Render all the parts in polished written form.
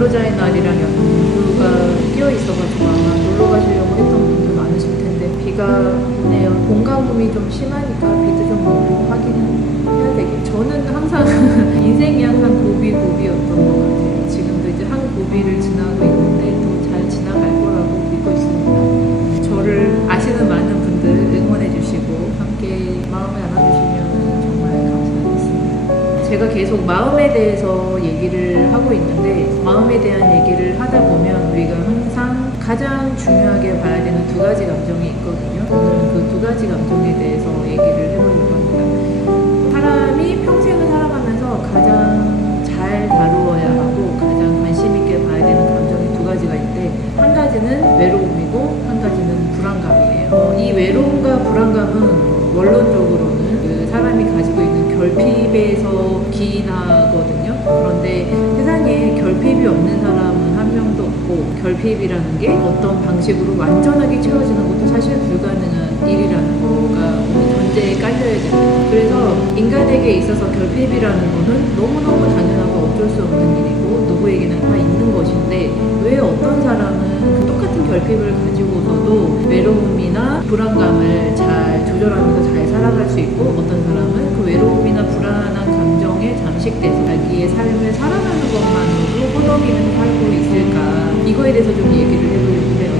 불로자의 날이랑 연휴가 끼어 있어가지고 아마 놀러 가시려고 했던 분들 많으실 텐데 비가 오네요. 봄 가뭄이 좀 심하니까 비도 좀 오고 하긴 해야 되겠죠. 저는 항상 인생이 항상 고비였던 것 같아요. 지금도 이제 한 고비를 지나고 있는데 더 잘 지나갈 거라고 믿고 있습니다. 저를 아시는 많은 분들 응원해 주시고 함께 마음을 안아주시면 정말 감사하겠습니다. 제가 계속 마음에 대해서 얘기를 하고 있는데 마음에 대한 얘기를 하다 보면 우리가 항상 가장 중요하게 봐야 되는 두 가지 감정이 있거든요. 오늘은 그 두 가지 감정에 대해서 얘기를 해보려고 합니다. 사람이 평생을 살아가면서 가장 잘 다루어야 하고 가장 관심 있게 봐야 되는 감정이 두 가지가 있는데 한 가지는 외로움이고 한 가지는 불안감이에요. 이 외로움과 불안감은 원론적으로는 그 사람이 가지고 있는 결핍에서 기인하거든요. 그런데 세상에 결핍이 없는 사람은 한 명도 없고 결핍이라는 게 어떤 방식으로 완전하게 채워지는 것도 사실 불가능한 일이라는 거가 우리 존재에 깔려야 됩니다. 그래서 인간에게 있어서 결핍이라는 거는 너무너무 당연하고 어쩔 수 없는 일이고 누구에게나 다 있는 것인데 왜 어떤 사람은 그 똑같은 결핍을 가지고서도 외로움이나 불안감을 잘 조절하면서 잘 살아갈 수 있고 어떤 사람은 그 외로움이나 불안한 감정에 잠식돼서 자기의 삶을 살아가는 것만으로도 허덕이는 살고 있을까 이거에 대해서 좀 얘기를 해보려고 해요.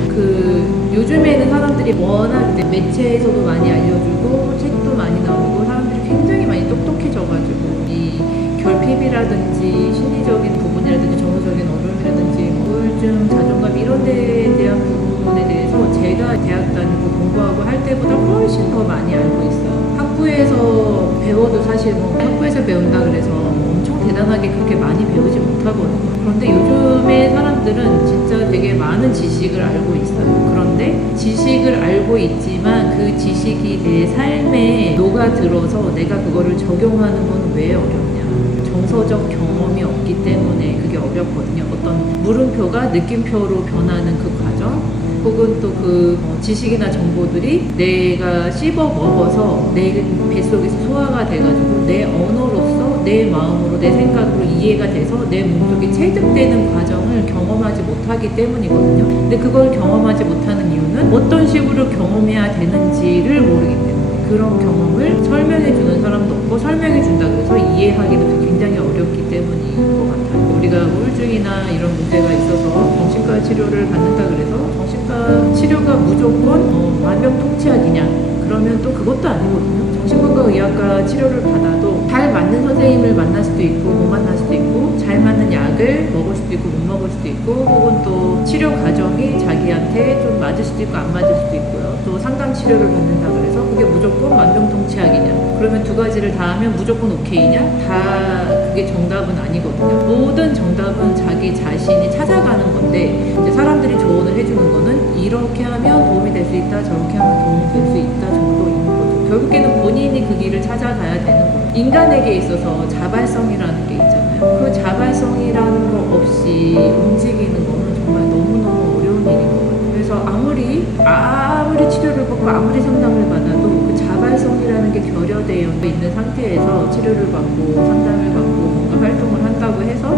요즘에는 사람들이 워낙 매체에서도 많이 알려주고 책도 많이 나오고 사람들이 굉장히 많이 똑똑해져가지고 이 결핍이라든지 심리적인 부분이라든지 정서적인 어려움이라든지 우울증, 자존감 이런 데에 대한 부분에 대해서 제가 대학 다니고 공부하고 할 때보다 훨씬 더 많이 알고 있어요. 학부에서 배워도 사실 학부에서 배운다 그래서 엄청 대단하게 그렇게 많이 배우지 못하거든요. 그런데 요즘의 사람들은 진짜 되게 많은 지식을 알고 있어요. 그런데 지식을 알고 있지만 그 지식이 내 삶에 녹아들어서 내가 그거를 적용하는 건 왜 어렵냐. 정서적 경험이 없기 때문에 그게 어렵거든요. 어떤 물음표가 느낌표로 변하는 그 과정 혹은 또 그 지식이나 정보들이 내가 씹어 먹어서 내 뱃속에서 소화가 돼가지고 내 언어로서 내 마음으로 내 생각으로 이해가 돼서 내 몸속에 체득되는 과정을 경험하지 못하기 때문이거든요. 근데 그걸 경험하지 못하는 이유는 어떤 식으로 경험해야 되는지를 모르기 때문에 그런 경험을 설명해 주는 사람도 없고 설명해 준다고 해서 이해하기도 굉장히 어렵기 때문인 것 같아요. 우리가 우울증이나 이런 문제가 있어서 정신과 치료를 받는다 그래서 정신과 치료가 무조건 만병통치약이냐 그러면 또 그것도 아니거든요. 정신건강의학과 치료를 받아도 잘 맞는 선생님을 만날 수도 있고 못 만날 수도 있고 잘 맞는 약을 먹을 수도 있고 못 먹을 수도 있고 혹은 또 치료 과정이 자기한테 좀 맞을 수도 있고 안 맞을 수도 있고요. 또 상담 치료를 받는다 그래서 그게 무조건 만병통치약이냐 그러면 두 가지를 다 하면 무조건 오케이냐 다 그게 정답은 아니거든요. 모든 정답은 자기 자신이 찾아가는 건데 이제 사람들이 조언을 해주는 거는 이렇게 하면 도움이 될 수 있다 저렇게 하면 도움이 될 수 있다 정도인 거죠. 결국에는 본인이 그 길을 찾아가야 되는 거예요. 인간에게 있어서 자발성이라는 게 있잖아요. 그 자발성이라는 거 없이 움직이는 거는 정말 너무너무 어려운 일인 것 같아요. 그래서 아무리 치료를 받고 아무리 상담을 받아도 그 자발성이라는 게 결여되어 있는 상태에서 치료를 받고 상담을 받고 뭔가 활동을 한다고 해서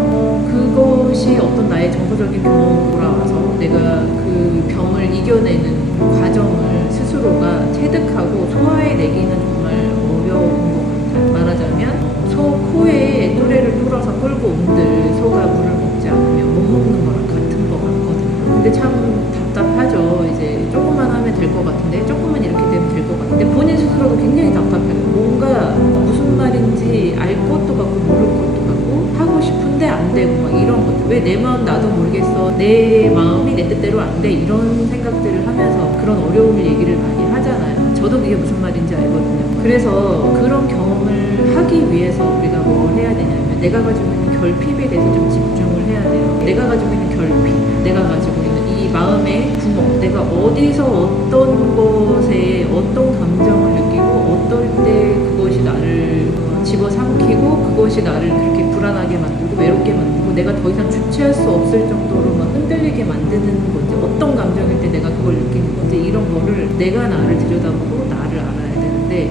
그것이 어떤 나의 정서적인 경험으로 돌아와서 내가 그 병을 이겨내는 과정을 스스로가 체득하고 소화해내기는 정말 어려운 것 같아요. 말하자면 코에 또래를 뚫어서 끌고 온들 소가 물을 먹지 않으면 못 먹는 거랑 같은 것 같거든요. 근데 참 답답하죠. 이제 조금만 하면 될 것 같은데 조금만 이렇게 되면 될 것 같은데 본인 스스로도 굉장히 답답해요. 뭔가 무슨 말인지 알 것도 같고 모를 것도 같고 하고 싶은데 안 되고 막 이런 것들 왜 내 마음 나도 모르겠어 내 마음이 내 뜻대로 안 돼 이런 생각들을 하면서 그런 어려움을 얘기를 많이 하잖아요. 저도 그게 무슨 말인지 알거든요. 그래서 그런 경험을 하기 위해서 우리가 뭘 해야 되냐면 내가 가지고 있는 결핍에 대해서 좀 집중을 해야 돼요. 내가 가지고 있는 결핍, 내가 가지고 있는 이 마음의 구멍, 내가 어디서 어떤 것에 어떤 감정을 느끼고 어떨 때 그것이 나를 집어삼키고 그것이 나를 그렇게 불안하게 만들고 외롭게 만들고 내가 더 이상 주체할 수 없을 정도로 막 흔들리게 만드는 건지 어떤 감정일 때 내가 그걸 느끼는 건지 이런 거를 내가 나를 들여다보고 나를 알아야 되는데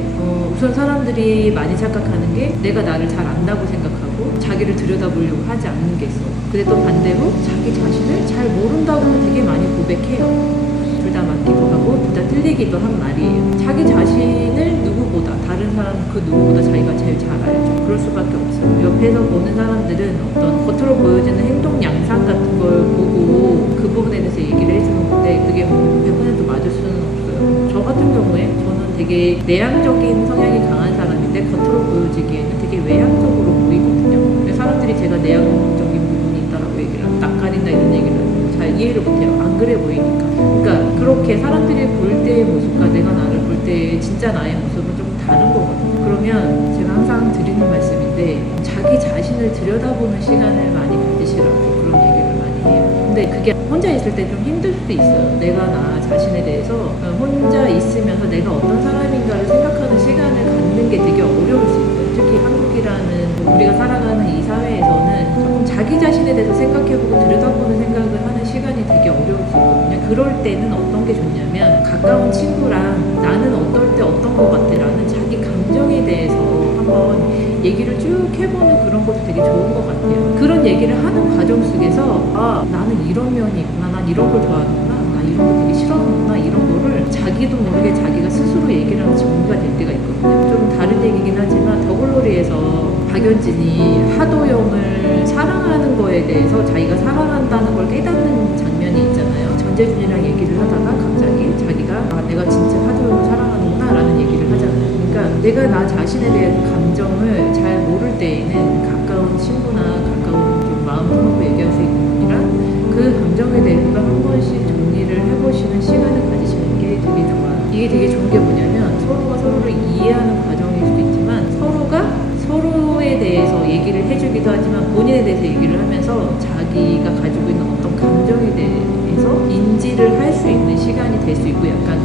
우선 사람들이 많이 착각하는 게 내가 나를 잘 안다고 생각하고 자기를 들여다보려고 하지 않는 게 있어. 근데 또 반대로 자기 자신을 잘 모른다고는 되게 많이 고백해요. 둘 다 맞기도 하고 둘 다 틀리기도 한 말이에요. 자기 자신을 누구보다, 다른 사람 그 누구보다 자기가 제일 잘 알죠. 그럴 수밖에 없어요. 옆에서 보는 사람들은 어떤 겉으로 보여지는 행동 양상 같은 걸 보고 그 부분에 대해서 얘기를 해주는 건데 그게 뭐 100% 맞을 수는 없어요. 저 같은 경우에 저는 되게 내향적인 성향이 강한 사람인데 겉으로 보여지기에는 되게 외향적으로 보이거든요. 그래서 사람들이 제가 내향적인 부분이 있다라고 얘기를 하면 낯가린다 이런 얘기를 하면 잘 이해를 못해요. 안 그래 보이니까. 그러니까 그렇게 사람들이 볼 때의 모습과 내가 나를 볼 때의 진짜 나의 모습은 좀 다른 거거든요. 그러면 제가 항상 드리는 말씀인데 자기 자신을 들여다보는 시간을 많이 가지시라고 그런 얘기를 많이 해요. 근데 그게 혼자 있을 때 좀 힘들 수도 있어요. 내가 나 자신에 대해서 혼자 있으면서 내가 어떤 사람인가를 생각하는 시간을 갖는 게 되게 어려울 수 있어요. 특히 한국이라는 우리가 살아가는 이 사회에서는 조금 자기 자신에 대해서 생각해보고 들여다보는 생각을 하는 시간이 되게 어려울 수 있거든요. 그럴 때는 어떤 게 좋냐면 가까운 친구랑 나는 어떨 때 어떤 것 같아 라는 자기 감정에 대해서 한번 얘기를 쭉 해보는 그런 것도 되게 좋은 것 같아요. 그런 얘기를 하는 과정 속에서 아 나는 이런 면이 있구나, 난 이런 걸 좋아하는구나, 나 이런 거 되게 싫어하는구나, 이런 거를 자기도 모르게 자기가 스스로 얘기를 하는 정리가 될 때가 있거든요. 좀 다른 얘기긴 하지만 더글로리에서 박연진이 하도영을 사랑하는 거에 대해서 자기가 사랑한다는 걸 깨닫는 장면이 있잖아요. 전재준이랑 얘기를 하다가 갑자기 자기가 아 내가 진짜 하도영을 사랑하는구나 라는 얘기를 하잖아요. 그러니까 내가 나 자신에 대한 감정을 잘 모를 때에는 가까운 친구나 가까운 좀 마음 터놓고 얘기할 수 있는 분이랑 그 감정에 대해서 한 번씩 정리를 해보시는 시간을 가지시는 게 되게 좋아요. 이게 되게 좋은 게 뭐냐면 서로가 서로를 이해하는 과정일 수도 있지만 서로가 서로에 대해서 얘기를 해주기도 하지만 본인에 대해서 얘기를 하면서 자기가 가지고 있는 어떤 감정에 대해서 인지를 할 수 있는 시간이 될 수 있고 약간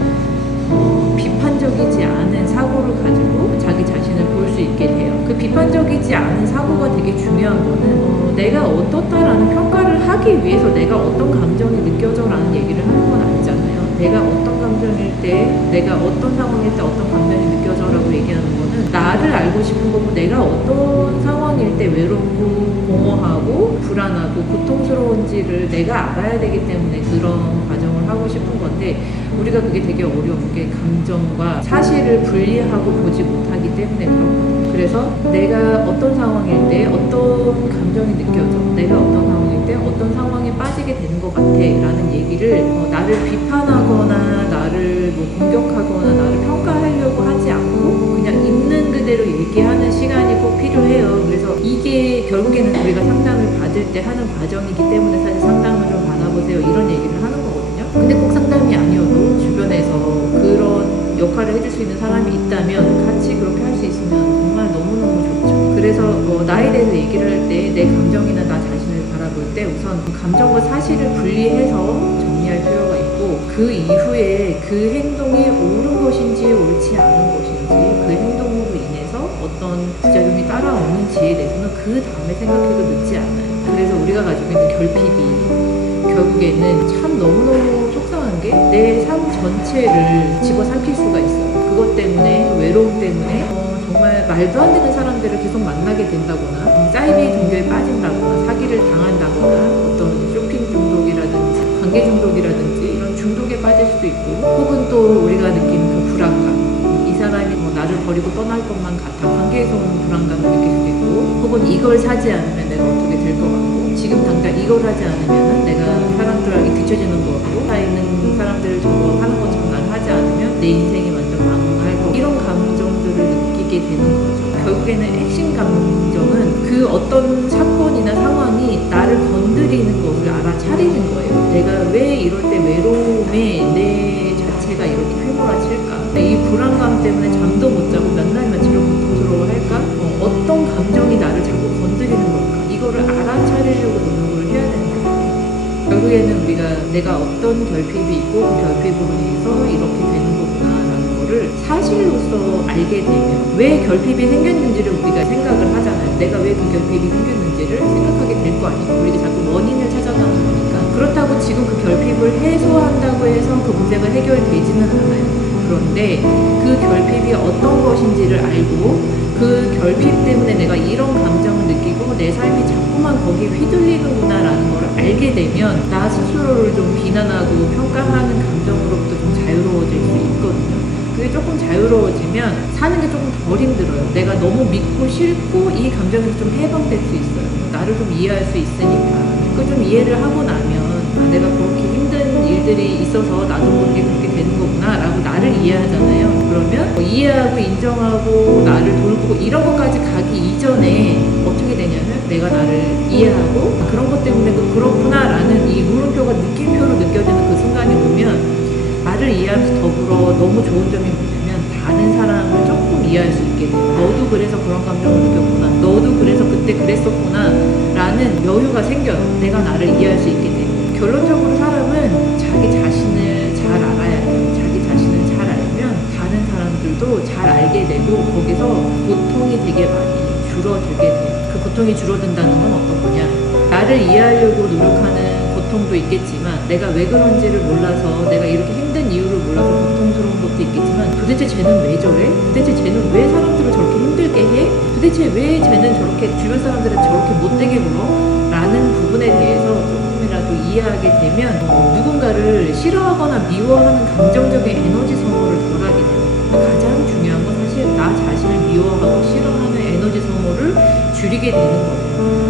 비판적이지 않은 사고를 가지고 자기 자신을 볼 수 있게 돼요. 그 비판적이지 않은 사고가 되게 중요한 거는 내가 어떻다라는 평가를 하기 위해서 내가 어떤 감정이 느껴져라는 얘기를 하는 건 아니잖아요. 내가 어떤 감정일 때, 내가 어떤 상황일 때 어떤 감정이 느껴져라고 얘기하는 거는 나를 알고 싶은 거고 내가 어떤 상황일 때 외롭고 공허하고 불안하고 고통스러운지를 내가 알아야 되기 때문에 그런 과정을 하고 싶은 건데 우리가 그게 되게 어려운 게 감정과 사실을 분리하고 보지 못하기 때문에 그렇거든요. 그래서 내가 어떤 상황일 때 어떤 감정이 느껴져, 내가 어떤 상황일 때 어떤 상황에 빠지게 되는 것 같아 라는 얘기를 나를 비판하거나 나를 뭐 공격하거나 나를 평가하려고 하지 않고 그냥 있는 그대로 얘기하는 시간이 꼭 필요해요. 그래서 이게 결국에는 우리가 상담을 받을 때 하는 과정이기 때문에 사실 상담을 좀 받아보세요 이런 얘기를 하는 거거든요. 근데 꼭 상담이 아니어도 주변에서 그런 역할을 해줄 수 있는 사람이 있다면 같이 그렇게 할 수 있으면 정말 너무너무 좋죠. 그래서 나에 대해서 얘기를 할 때 내 감정이나 나 자신을 바라볼 때 우선 감정과 사실을 분리해서 정리할 필요가 있고 그 이후에 그 행동이 옳은 것인지 옳지 않은 것인지 그 행동으로 인해서 어떤 부작용이 따라오는지에 대해서는 그 다음에 생각해도 늦지 않아요. 그래서 우리가 가지고 있는 결핍이 결국에는 참 너무너무 속상한 게 내 삶 전체를 집어삼킬 수가 있어요. 그것 때문에 외로움 때문에 정말 말도 안 되는 사람들을 계속 만나게 된다거나 사이비 종교에 빠진다거나 사기를 당한다거나 어떤 쇼핑 중독이라든지 관계 중독이라든지 이런 중독에 빠질 수도 있고 혹은 또 우리가 느끼는 그 불안감 이 사람이 나를 버리고 떠날 것만 같아 관계에서 오는 불안감을 느낄 수도 있고 혹은 이걸 사지 않으면 내가 어떻게 될 것 같고 지금 당장 이걸 하지 않으면 내가 사람들에게 뒤처지는 것 같고 다 있는 사람들 저거 하는 것처럼 난 하지 않으면 내 인생이 완전 망할 거 이런 감정들을 느끼게 되는 거죠. 결국에는 핵심 감정은 그 어떤 사건이나 상황이 나를 건드리는 것을 알아차리는 거예요. 내가 왜 이럴 때 외로움에 내 자체가 이렇게 휘몰아칠까? 이 불안감 때문에 잠도 못 자고 몇 날 며칠을 고통스러워할까? 어떤 감정이 나를 자꾸 건드리는 걸까? 이거를 알아차리려고 노력을 해야 되는 거예요. 결국에는 우리가 내가 어떤 결핍이 있고 그 결핍으로 인해서 이렇게 되는 거구나라는 거를 사실로서 알게 되면 왜 결핍이 생겼는지를 우리가 생각을 하잖아요. 내가 왜 그 결핍이 생겼는지를 생각하게 될 거 아니에요. 우리가 자꾸 원인을 찾아가는 거니까. 그렇다고 지금 그 결핍을 해소한다고 해서 그 문제가 해결되지는 않아요. 그런데 그 결핍이 어떤 것인지를 알고 그 결핍 때문에 내가 이런 감정을 느끼고 내 삶이 자꾸만 거기에 휘둘리는구나 라는 걸 알게 되면 나 스스로를 좀 비난하고 평가하는 감정으로부터 좀 자유로워질 수 있거든요. 그게 조금 자유로워지면 사는 게 조금 덜 힘들어요. 내가 너무 믿고 싫고 이 감정에서 좀 해방될 수 있어요. 나를 좀 이해할 수 있으니까. 그걸 좀 이해를 하고 나면 내가 그렇게 힘든 일들이 있어서 나도 모르게 그렇게 되는 거구나 라고 나를 이해하잖아요. 그러면 이해하고 인정하고 나를 돌보고 이런 것까지 가기 이전에 어떻게 되냐면 내가 나를 이해하고 그런 것 때문에 그렇구나 라는 이 물음표가 느낌표로 느껴지는 그 순간이 오면 나를 이해하면서 더불어 너무 좋은 점이 뭐냐면 다른 사람을 조금 이해할 수 있게 돼요. 너도 그래서 그런 감정을 느꼈구나. 너도 그래서 그때 그랬었구나 라는 여유가 생겨요. 내가 나를 이해할 수 있게 돼요. 결론적으로 사람은 자기 자신을 잘 알아야 돼요. 자기 자신을 잘 알면 다른 사람들도 잘 알게 되고 거기서 고통이 되게 많이 줄어들게 돼요. 그 고통이 줄어든다는 건 어떤 거냐? 나를 이해하려고 노력하는 고통도 있겠지만 내가 왜 그런지를 몰라서 내가 이렇게 힘든 이유를 몰라서 고통스러운 것도 있겠지만 도대체 쟤는 왜 저래? 도대체 쟤는 왜 사람들을 저렇게 힘들게 해? 도대체 왜 쟤는 저렇게 주변 사람들을 저렇게 못되게 굴어? 라는 부분에 대해서 조금이라도 이해하게 되면 누군가를 싫어하거나 미워하는 감정적인 에너지 소모를 덜하게 돼요. 가장 중요한 건 사실 나 자신을 미워하고 싫어하는 에너지 소모를 줄이게 되는 거예요.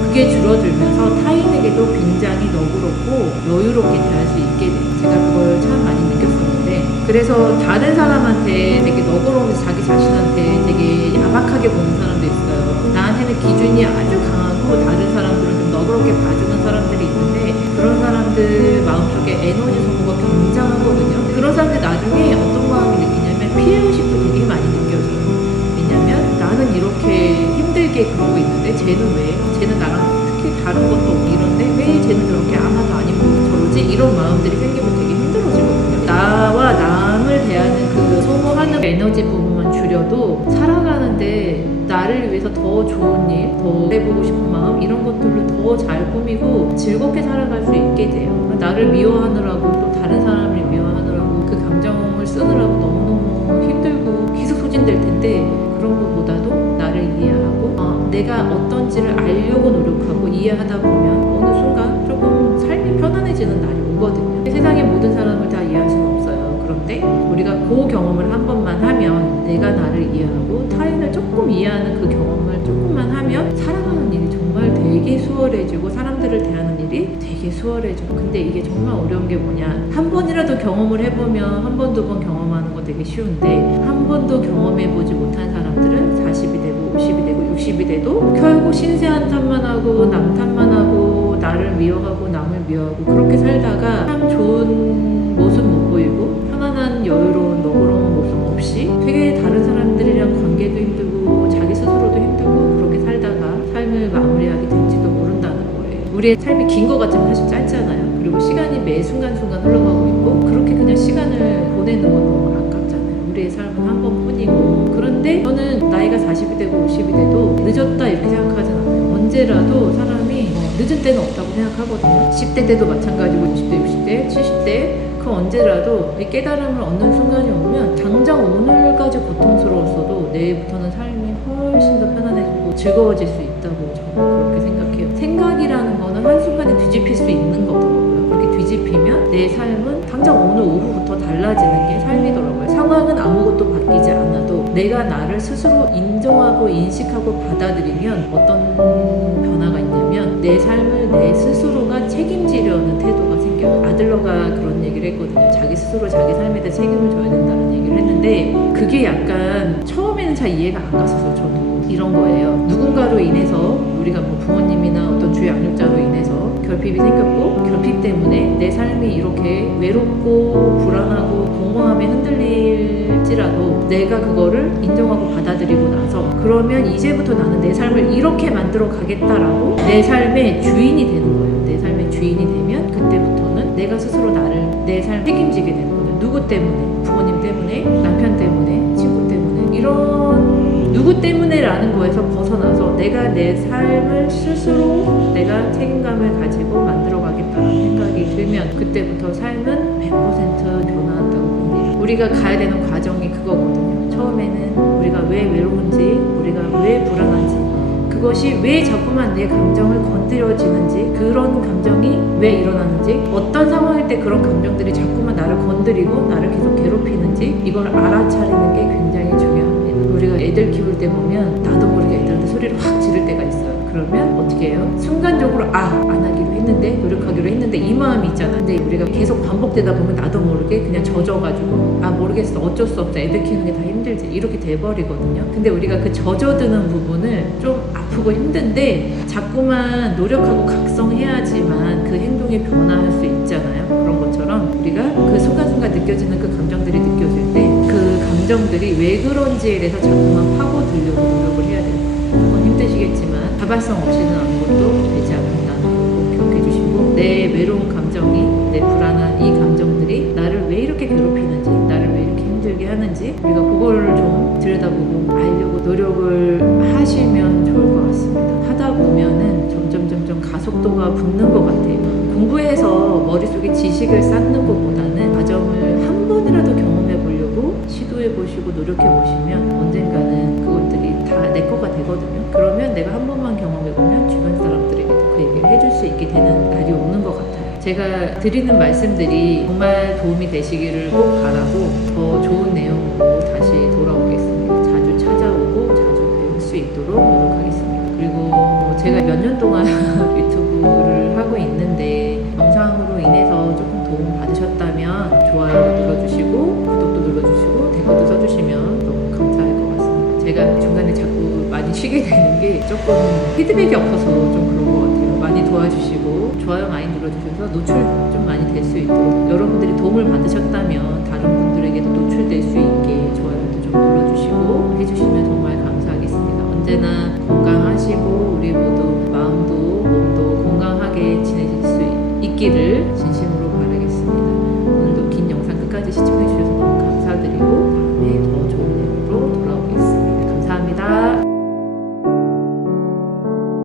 그게 줄어들면서 타인에게도 굉장히 너그럽고 여유롭게 대할 수 있게 돼요. 제가 그걸 참 많이 느꼈었는데 그래서 다른 사람한테 되게 너그러우면서 자기 자신한테 되게 야박하게 보는 사람도 있어요. 나한테는 기준이 아주 강하고 다른 사람들은 좀 너그럽게 봐주는 사람들이 있는데 그런 사람들 마음속에 에너지 소모가 굉장하거든요. 그런 사람들 나중에 어떤 마음이 느끼냐면 피해의식도 되게 많이 느껴져요. 왜냐면 나는 이렇게 힘들게 그러고 있는데 쟤는 왜? 쟤는 나랑 특히 다른 것도 없고 이런데 왜 쟤는 저렇게 아무도 아니고 저러지? 이런 마음들이 생기면 되게 힘들어지거든요. 나와 남을 대하는 그 소모하는 에너지 부분만 줄여도 살아가는데 나를 위해서 더 좋은 일, 더 해보고 싶은 마음 이런 것들을 더 잘 꾸미고 즐겁게 살아갈 수 있게 돼요. 나를 미워하느라고 또 다른 사람을 미워하느라고 그 감정을 쓰느라고 너무너무 힘들고 계속 소진될 텐데 그런 것보다도 나를 이해하고 내가 어떤지를 알려고 노력하고 이해하다 보면 어느 순간 조금 삶이 편안해지는 날이 오거든요. 세상의 모든 사람을 다 이해할 수는 없어요. 그런데 우리가 그 경험을 한 번만 하면 내가 나를 이해하고 타인을 조금 이해하는 그 경험을 조금만 하면 살아가는 일이 정말 되게 수월해지고 사람들을 대하는 일이 되게 수월해져. 근데 이게 정말 어려운 게 뭐냐, 한 번이라도 경험을 해보면 한 번, 두 번 경험하는 거 되게 쉬운데 한 번도 경험해보지 못한 사람들은 40이 되고 50이 되고 60이 돼도 결국 신세한 탓만 하고 남 탓만 하고 나를 미워하고 남을 미워하고 그렇게 살다가 참 좋은 모습 못 보이고 편안한 여유로운 너그러운 모습 없이 되게 다른 사람들이랑 관계도 힘들고 자기 스스로도 힘들고 그렇게 살다가 삶을 마무리하게 될지도 모른다는 거예요. 우리의 삶이 긴 것 같지만 사실 짧잖아요. 그리고 시간이 매 순간순간 흘러가고 있고 그렇게 그냥 시간을 보내는 건 너무 아깝잖아요. 우리의 삶은 한 번뿐이고. 그런데 저는 나이가 40이 되고 50이 돼도 늦었다 이렇게 생각하진 않아요. 언제라도 사람이 늦은 때는 없다고 생각하거든요. 10대 때도 마찬가지고 60대, 60대, 70대 그 언제라도 이 깨달음을 얻는 순간이 오면 당장 오늘까지 고통스러웠어도 내일부터는 삶이 훨씬 더 편안해지고 즐거워질 수 있다고 저는 그렇게 생각해요. 생각이라는 거는 한순간에 뒤집힐 수 있는 거더라고요. 그렇게 뒤집히면 내 삶은 당장 오늘 오후부터 달라지는 게 삶이더라고요. 상황은 아무것도 바뀌지 않아도 내가 나를 스스로 인정하고 인식하고 받아들이면 어떤 변화가 있냐면 내 삶을 내 스스로가 책임지려는 태도가 생겨요. 아들러가 그런 얘기를 했거든요. 자기 스스로 자기 삶에 대해 책임을 져야 된다는 얘기를 했는데 그게 약간 처음에는 잘 이해가 안 갔었어요. 저도 이런 거예요. 누군가로 인해서 우리가 뭐 부모님이나 어떤 주의 양육자로 인해서 결핍이 생겼고 결핍 때문에 내 삶이 이렇게 외롭고 불안하고 공허함에 흔들릴지라도 내가 그거를 인정하고 받아들이고 나서 그러면 이제부터 나는 내 삶을 이렇게 만들어 가겠다라고 내 삶의 주인이 되는 거예요. 내 삶의 주인이 되면 그때부터는 내가 스스로 나를 내 삶 책임지게 되는 거예요. 누구 때문에? 부모님 때문에? 남편 때문에? 친구 때문에? 이런 누구 때문에라는 거에서 벗어나서 내가 내 삶을 스스로 내가 책임감을 가지고 만들어 가겠다는 생각이 들면 그때부터 삶은 100% 변화한다고 봅니다. 우리가 가야 되는 과정이 그거거든요. 처음에는 우리가 왜 외로운지, 우리가 왜 불안한지, 그것이 왜 자꾸만 내 감정을 건드려지는지, 그런 감정이 왜 일어나는지, 어떤 상황일 때 그런 감정들이 자꾸만 나를 건드리고 나를 계속 괴롭히는지, 이걸 알아차리는 게 굉장히 중요합니다. 우리가 애들 키울 때 보면 나도 모르게 애들한테 소리를 확 지를 때가 있어요. 그러면 어떻게 해요? 순간적으로 안 하기로 했는데, 노력하기로 했는데 이 마음이 있잖아. 근데 우리가 계속 반복되다 보면 나도 모르게 그냥 젖어가지고 모르겠어, 어쩔 수 없어, 애들 키우는 게 다 힘들지, 이렇게 돼버리거든요. 근데 우리가 그 젖어드는 부분을 좀 아프고 힘든데 자꾸만 노력하고 각성해야지만 그 행동이 변화할 수 있잖아요. 그런 것처럼 우리가 그 순간순간 느껴지는 그 감정들이 느껴질 때 그 감정들이 왜 그런지에 대해서 자꾸만 파고들려고 노력을 해야 돼요. 조금 힘드시겠지만 자발성 없이는 아무것도 되지 않는다는 걸 꼭 기억해 주시고, 내 외로운 감정이, 내 불안한 이 감정들이 나를 왜 이렇게 괴롭히는지, 나를 왜 이렇게 힘들게 하는지 우리가 그거를 좀 들여다보고 알려고 노력을 하시면 좋을 것 같습니다. 하다 보면은 점점 가속도가 붙는 것 같아요. 공부해서 머릿속에 지식을 쌓는 것보다는 과정을 한 번이라도 경험해 보려고 시도해 보시고 노력해 보시면 언젠가는 그것들이 다 내 거가 되거든요. 그러면 내가 한 번만 경험해 보면 주변 사람들에게도 그 얘기를 해줄 수 있게 되는 날이 오는 것 같아요. 제가 드리는 말씀들이 정말 도움이 되시기를 꼭 바라고, 더 좋은 내용으로 다시 돌아오겠습니다. 자주 찾아오고 자주 배울 수 있도록 노력하겠습니다. 그리고 제가 몇 년 동안 유튜브를 하고 있는데 영상으로 인해서 조금 도움 받으셨다면 좋아요 눌러주시고 구독도 눌러주시고 댓글도 써주시면 너무 감사할 것 같습니다. 제가 중간에 자꾸 많이 쉬게 되는 게 조금 피드백이 없어서 좀 그런 것 같아요. 많이 도와주시고 좋아요 많이 눌러주셔서 노출 좀 많이 될 수 있도록, 여러분들이 도움을 받으셨다면 다른 분들에게도 노출될 수 있게 좋아요도 좀 눌러주시고 해주시면 정말 감사하겠습니다. 언제나 건강하시고 우리 모두 마음도 몸도 건강하게 지내실 수 있기를